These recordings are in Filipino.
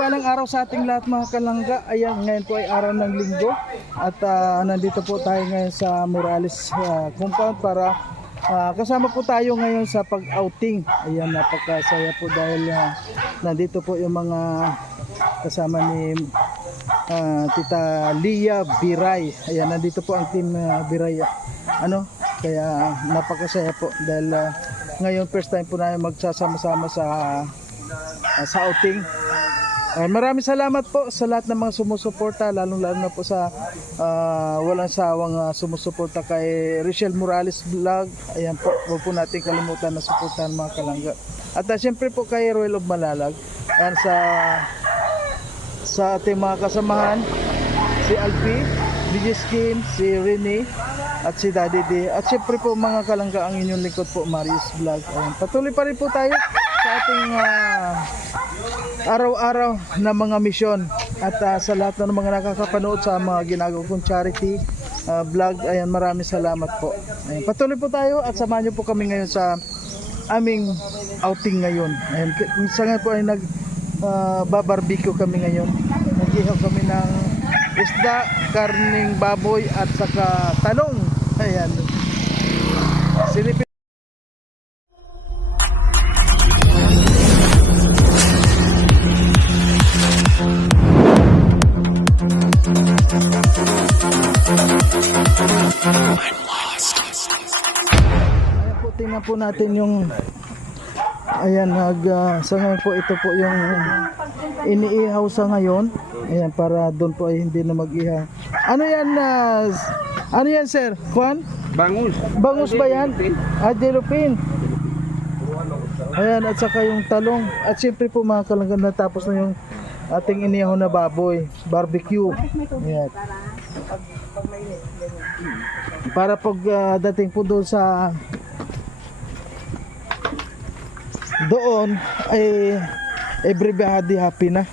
mapagpalang araw sa ating lahat mga kalangga. Ayan, ngayon po ay araw ng linggo at nandito po tayo ngayon sa Morales compound para kasama po tayo ngayon sa pag-outing. Ayan, napakasaya po dahil nandito po yung mga kasama ni Tita Lia Biray. Ayan, nandito po ang team Biray. Kaya napakasaya po dahil ngayon first time po namin magsasama-sama sa outing. Maraming salamat po sa lahat ng mga sumusuporta, lalong-lalo na po sa walang sawang sumusuporta kay Richelle Morales Vlog. Ayan po, huwag po natin kalimutan na suportahan mga kalangga. At siyempre po kay Royal of Malalag. Ayan, sa ating mga kasamahan, si Alfie, DJ Skin, si Rene, at si Daddy D. At siyempre po mga kalangga, ang inyong lingkod po, Marius Vlog. Ayan, patuloy pa rin po tayo sa ating araw-araw na mga misyon. At sa lahat ng mga nakakapanood sa mga ginagawa kong charity vlog, ayan, maraming salamat po. Ayan, patuloy po tayo at samahan niyo po kami ngayon sa aming outing ngayon. Ayan, sa ngayon po ay barbecue kami ngayon. Nag-ihaw kami ng isda, karning baboy at saka talong. Ayan, silipin. Ayan po, tingnan po natin yung sa ngayon po, ito po yung iniihaw sa ngayon. Ayan, para doon po ay hindi na mag-ihaw. Ano yan sir? Juan? Bangus. Bangus ba yan? Jelupin. Ayan, at saka yung talong. At siyempre po mga kalanggan, natapos na yung ating inihaw na baboy, barbecue. Ayan. Para pag dating po doon sa doon ay everybody happy na,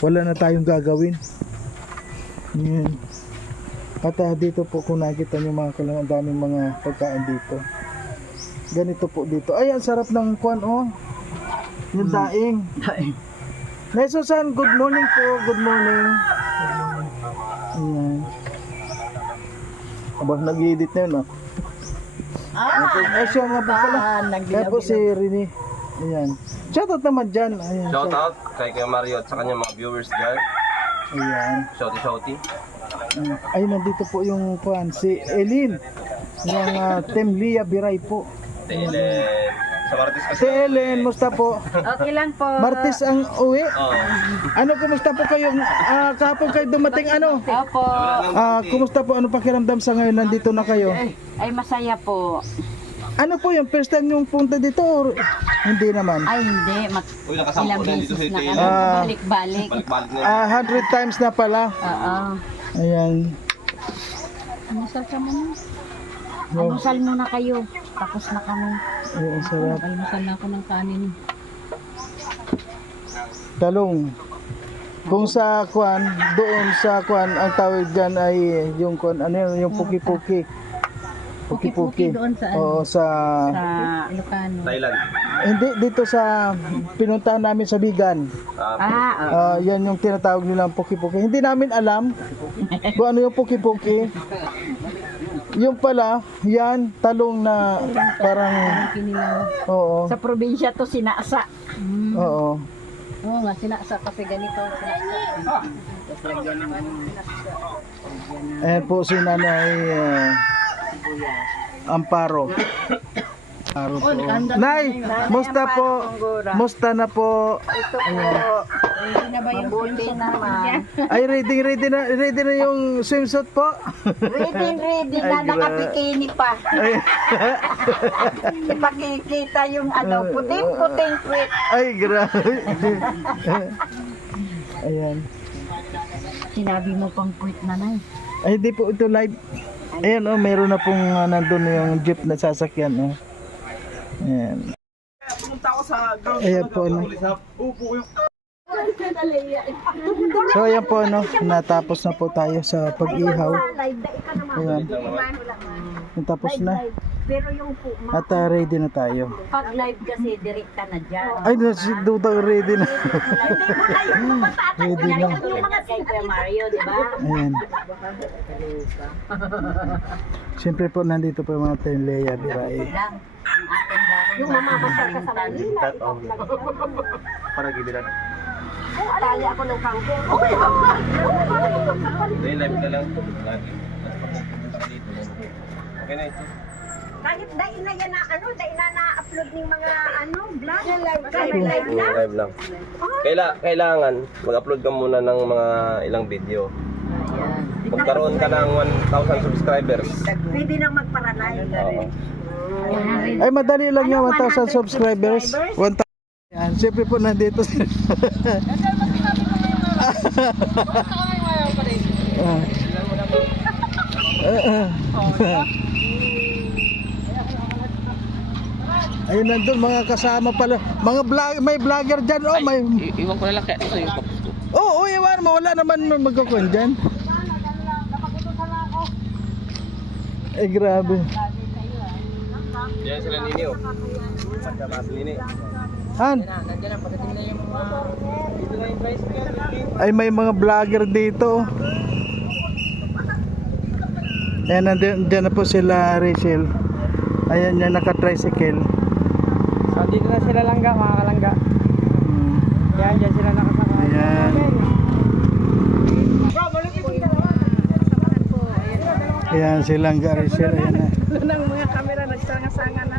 wala na tayong gagawin. Ayan. At dito po kung nakita nyo mga kalanggan, daming mga pagkain dito. Ganito po dito. Ay, ang sarap ng kuwan, yung daing. Nay Susan, good morning po. Good morning. Ayan. Abang nag-edit na yun, ay, siya nga po pala. Kaya po si Rini. Ayan. Shoutout naman dyan. Ayan, Shoutout kay Mario at sa kanyang mga viewers dyan. Ayan. Shouty. Ay, nandito po yung kuwan, si Elin. Yung Team Lia Biray po. Ellen. Sa Martes kasi. Si Ellen, musta po? Okay lang po. Martes ang uwi. Oo. Ano, kumusta po kayo? Kahapon kayo dumating, ano? Opo. Kumusta po? Ano pakiramdam sa ngayon? Nandito na kayo. Ay, masaya po. Ano po yung first time yung punta dito or hindi naman? Ay, hindi. Uy, nakasampo Ilang na dito beses sa na ito. kami. Balik-balik. Balik-balik na. 100 times na pala. Oo. Ayan. Almusal ka muna. Almusal muna kayo. Tapos na kami. Oo, sarap. Almusal na ako ng kanin. Talong. Kung sa kwan, doon sa kwan, ang tawag dyan ay yung kwan, ano yun, yung puki-puki. Puki-puki doon sa Oo, sa Ilocano. Thailand. hindi, dito sa pinuntahan namin sa Bigan. Yan yung tinatawag nilang puki-puki. Hindi namin alam kung ano yung puki-puki. Yung pala, yan, talong na parang, oo, Sa probinsya to sinasa. oo. Oo nga, sinasa kasi ganito. Ayan po si Nanay Amparo. Nay, musta po? Musta na po? Hindi na ba yung swimsuit naman? Ay, ready na yung swimsuit po. Ready Ay, na, grabe. nakapikini pa. Ay, Ipakikita yung puting-puting kwit. ay grabe. Ayan. Sinabi mo pang kwit na na. Ay, di po ito live. Ayan, meron na pong nandun yung jeep na sasakyan. Ayan. Ayan po, So ayan po, natapos na po tayo sa pag-ihaw. Ayan. Natapos na. Pero yung po, At ready na tayo. pag live kasi, direkta na dyan. Ay, si Dudang ready na. Ready na. Yung mga kay Kuya Mario, di ba? Ayan. Siyempre po, nandito po yung mga Team Leia, di ba? Eh. Lang, ang ating dahil. Yung mamamasyal ka sa Manila. Para gibilan. Tali ako ng kangkong. Day live ka lang. Lagi. Pupunta ka dito. Okay na ito. Kahit dahil na yan na dahil na-upload ng mga vlog. Kahit live na. Live lang. Kailangan mag-upload ka muna ng mga ilang video. Magkaroon ka ng 1,000 subscribers. Pwede nang magparanay. Oo. Ay, madali lang yung 1,000 subscribers. 1,000. Yan, siyempre po nandito sila. Ayun, nandun mga kasama pala. Mga may vlogger dyan. Oh, may... Iwan ko na lang kaya ito yung post ko. Oo, iwan mo. Wala naman magkakon dyan. Eh, grabe. Diyan sila Nini oh. Pagkamas Nini. Han? Ay, may mga vlogger dito. Ayan, dyan na po sila Rachel. Ayan, yan naka-tricycle. So, dito na sila langga, mga kalangga. Yan, dyan sila nakasakay. Ayan. Ayan, silang Rachel. Ayan na. Ng mga kamera, nagsanga-sanga na.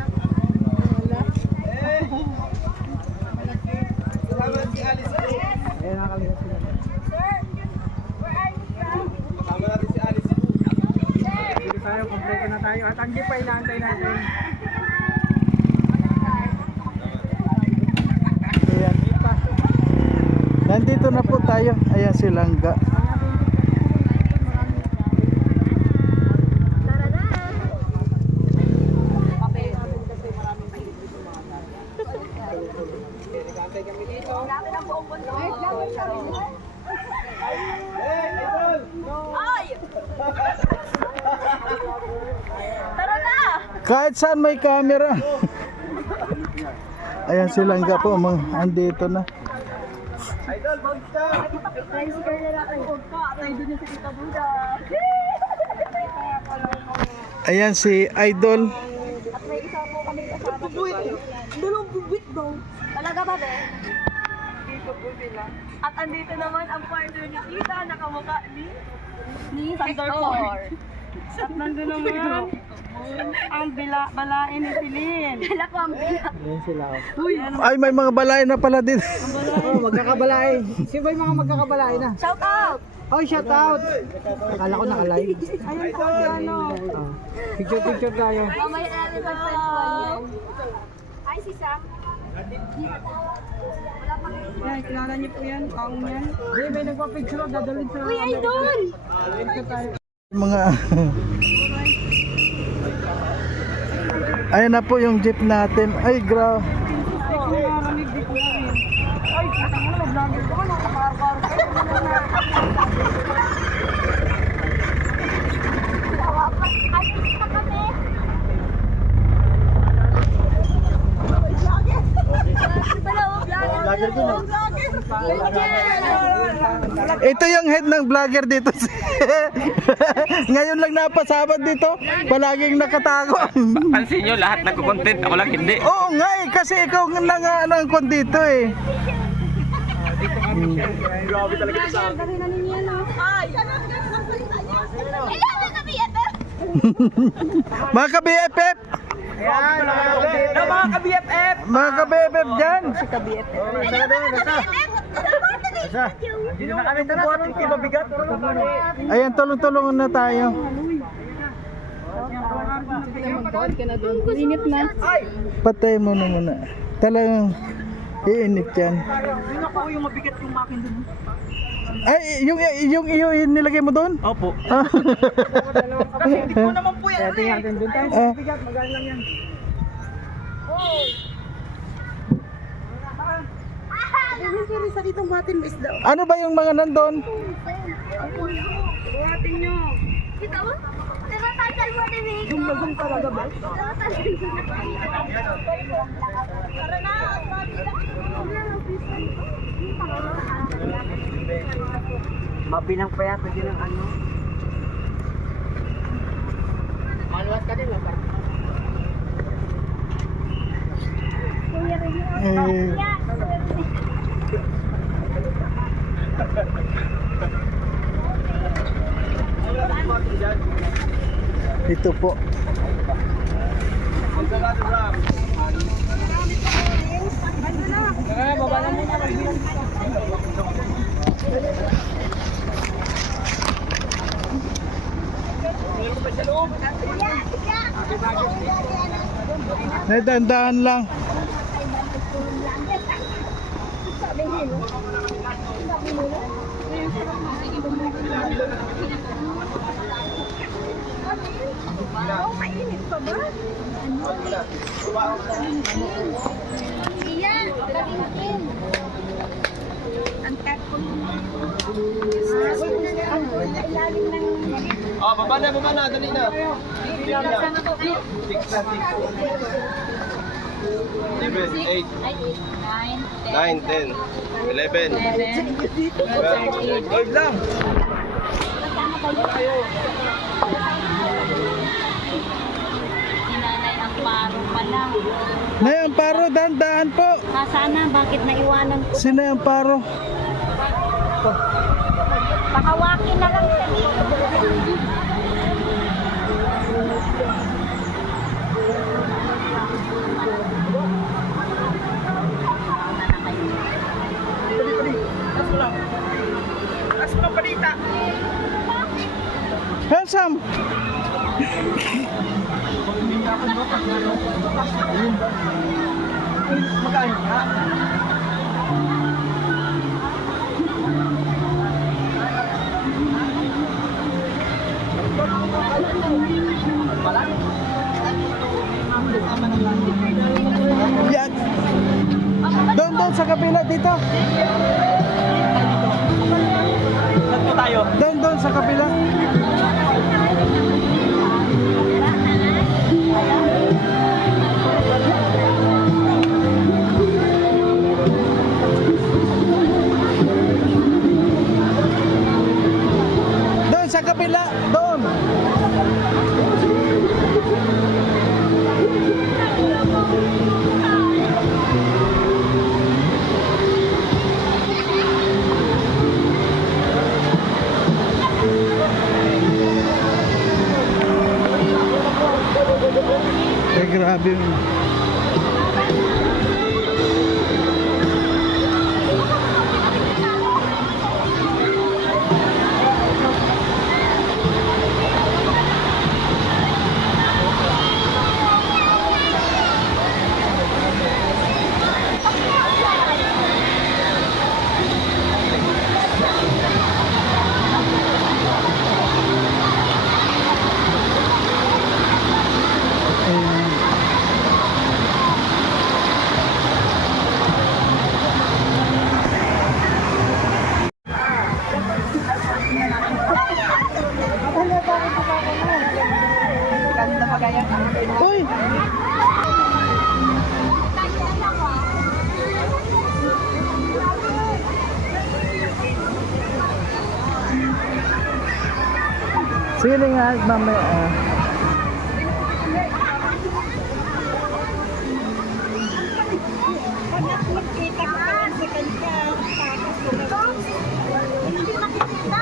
Ayan, nakalihat sila. Kasama natin si Alice. Dito tayo, kompleto na tayo. At ang jeep ay inaantay natin. Ayan. Nandito na po tayo. Ayan si Langga. Kahit saan may camera. Ayan si Langga po. Andito na. Ayan si Idol. Dulong bubit daw. Talaga ba, be? Dito po sila. At andito naman ang partner ni Tita, nakamukha ni Victor. At nandun naman ang balain ni Pilin. Kala ko ang bila. Ayan sila. Ay, may mga balay na pala dito. Oh, magkakabalay. Sino ba yung mga magkakabalay na? Shout out! Oh, shout out! Akala ko naka-live. Ayun po si ano. Picture tayo. Mamaya natin pagkwentuhan yan. Ay, si Sam. Yan, kilala niyo po yan. Kaong yan. Hindi, may nagpa-picture. Dadalhin sa... Uy, idol! Picture tayo. Mga Ayan na po yung jeep natin. Ay, grabe. Naranig di ko yan. Ay, kita mo na, vlogger ko. Nakakarbar ka. Ito yung head ng vlogger dito. Ngayon lang napasabad dito. Palaging nakatago. Pansin nyo, lahat nagko-content. Ako lang hindi. Oo nga eh, kasi ikaw ang kon dito eh. Grabe talaga ito sa Mga ka-BFF! Mga ka-BFF! Mga ka-BFF dyan! Dito na kami pupuan. Hindi mabigat. Ayan, tulong-tulungan na tayo. Init na. Patay mo na muna. Talagang iinit yan. Yun ako yung mabigat yung makin dun. Ay, yung iyo nilagay mo doon? Opo. Ah. Hindi ko naman po yan. Tingnan natin dun tayo. Ah. Mabigat, magaan lang yan. Sa ditong buhatin mo isda. Ano ba yung mga nandun? Buhatin nyo. Kita mo? Tumatasal mo ni Vico. Gumagong talaga ba? Tara na, Mabilang pa yata din ang ano. Maluwas ka din, ba? Ito po. Nadandaan lang. mainit pa ba? Iya, kalintin. Ang careful. Ang ilalim ng... Oh, baba na, dali na. 6 na, 7, 8, 9, 10, 11, 12 lang. Sinanay ang paro pa lang. Nay Amparo, dahan-dahan po. Sana, bakit naiwanan ko? Si Nay Amparo. Pakawakin na lang siya. Handsome. Yan. Doon sa kabila dito. Saan po tayo? Doon sa kabila. Doon sa kabila, doon. Eh, grabe yun. Uy! Sige nga, mamaya. Nakikita ko yan sa kanya. Hindi makikita.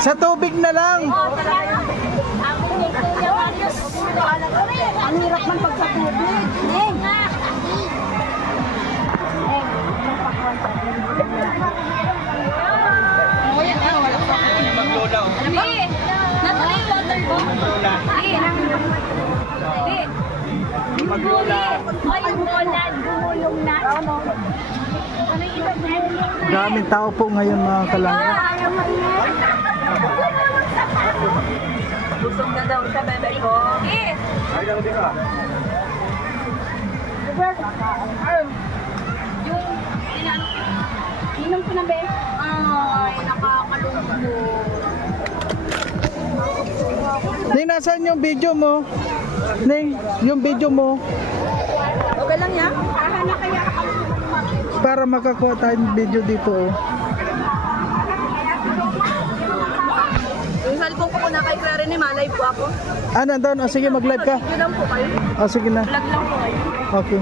Sa tubig na lang. Ang hirap man pag sa tubig. Maglulaw. Natuloy water ko. Daming tao po ngayon mga kalangga. Busog na daw sa bebe ko. Yung inom ko na be. Ay, nakakalungkot. Ning, nasaan yung video mo? Ning, yung video mo Okay lang yan? Kahan kaya para makakuha tayong video dito. Oh. yung cellphone ko po na kay Clary ni Malay po ako. Ah, nandun. Sige, mag-live ka. Yun lang po kayo. Sige na. Vlog lang po kayo. Okay.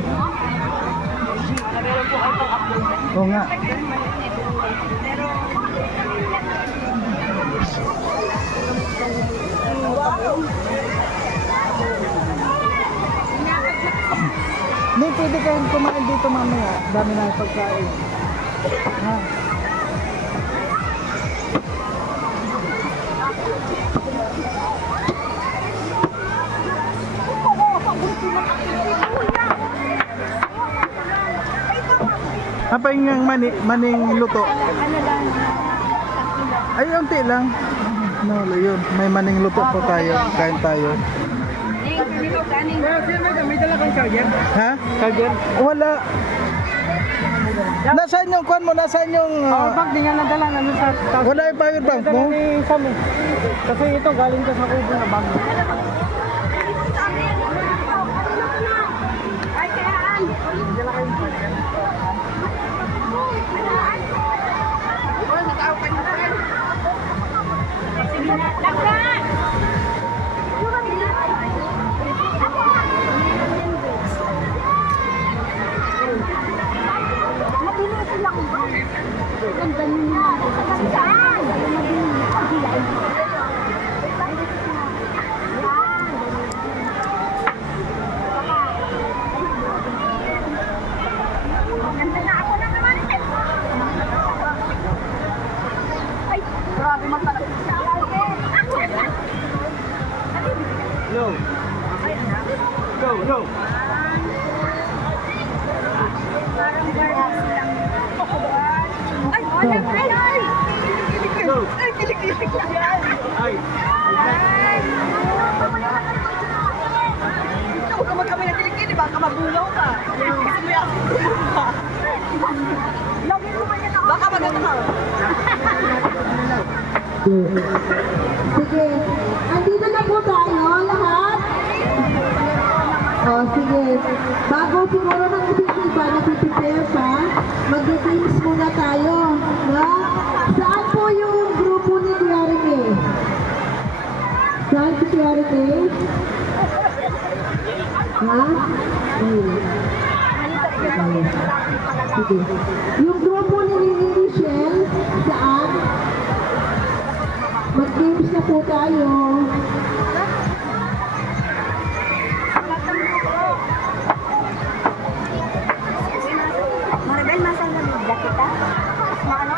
Meron po kayo pang-upload. Oo nga. Ning, pwede kayong kumain dito mamaya. Dami na yung pagkain. Ha? Apa yung maning luto? Ay, unti lang. No, yun. May maning luto po tayo. Kain tayo. May dala kang charger? Ha? Charger? Wala. Nasaan yung kwan mo? Nasaan yung... Bag, di nga nadala. Ano sa taas? wala yung power bank Dala mo? ni Sam eh. Kasi ito galing ko sa kubo na bag. Huwag ka magkamay ng kilikili, baka mabulaw ka. Baka maganda ka. Sige. Andito na po tayo lahat. Sige. Bago siguro ng iba na prepare pa, mag-games muna tayo. Na? Saan po yung grupo ni Clary May? Saan si Clary May? Ha? Sige. Yung grupo ni Lily Michelle, saan? Mag-games na po tayo. Maribel, masang nabigla kita? Maano?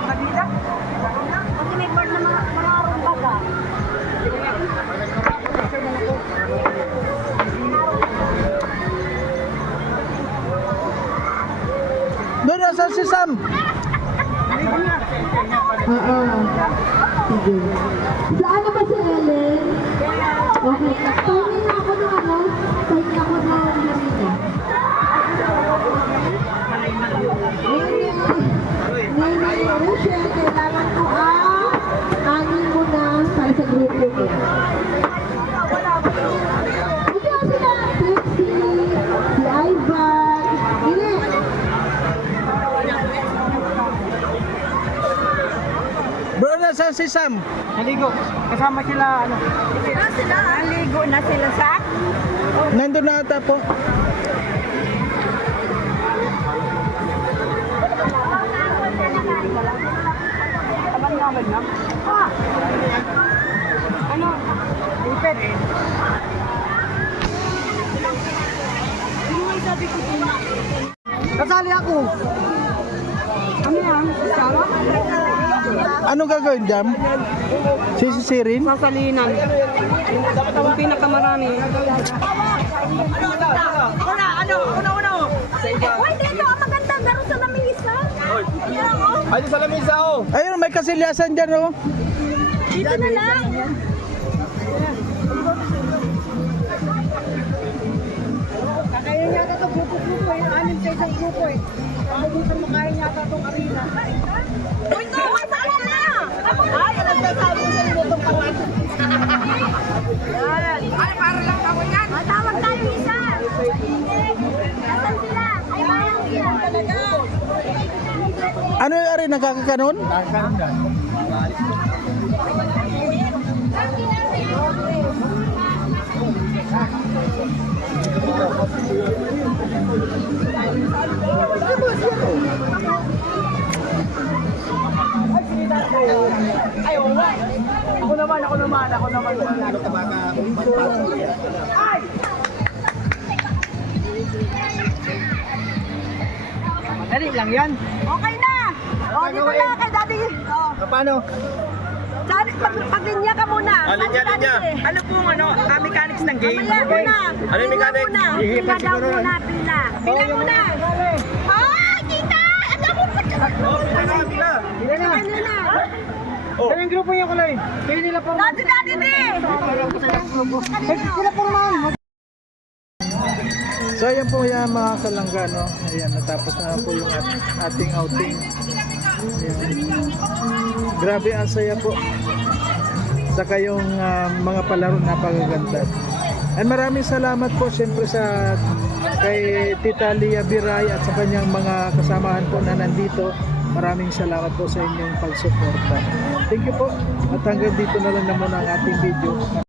Magbigla? Kasi may board na mga rumba ka. Doon, nasaan si Sam? Oo. Sige. Saan na ba si Ellen? Okay. Timing na ako ng ano? Timing ako ng marina. Ngayon, Rochelle, kailangan ko anin mo na para sa grupo ko. Ito sila, Trixie, si Ivan, Gine. Bro, nasaan si Sam? Naligo. Kasama sila ano. Naligo na sila sa... Nandun na ata po. Abang na. Ano? Ipet. Kasali ako. Ano yan? Kasama? Ano gagawin, Jam? Sisisirin? Sasalinan. Yung pinakamarami. Una! Uy, dito! Ang maganda! Garo sa naming isa! Ay, sa lamisa oh. Ayun, may kasilyasan dyan oh. Dito na lang. Kakain yata ito, grupo-grupo eh. 6 sa isang grupo eh. Pabubutan makain yata itong arena. Uy, no, masama na! Ay, alam na sabi ko sa inyo itong pangalan. Yan. Ay, para lang ako yan. Matawag tayo isa. Nasaan sila? Ay, parang sila. Talaga. Ano yung ari nakakakanon? Ay, oo nga. Ako naman. Ay! Madali lang yan. Okay na. O, dito na kay daddy. O. Paano? Daddy, paglinya ka muna. Linya. Ano pong mechanics ng game? Mamaya muna. Ano yung mechanic? Pila daw muna, pila. Pila muna. Ay, kita! Ang dami pa dyan. Hindi na. Ano na? Kaya yung grupo niya kulay. Kaya nila pong... Daddy, be! Sila pong ma'am. So ayan po yan mga kalangga, no? Ayan, natapos na po yung ating outing. Ayan. Grabe ang saya po. Saka yung mga palaro napakaganda. And maraming salamat po siyempre sa kay Tita Lia Biray at sa kanyang mga kasamahan po na nandito. Maraming salamat po sa inyong pagsuporta. Thank you po. At hanggang dito na lang naman ang ating video.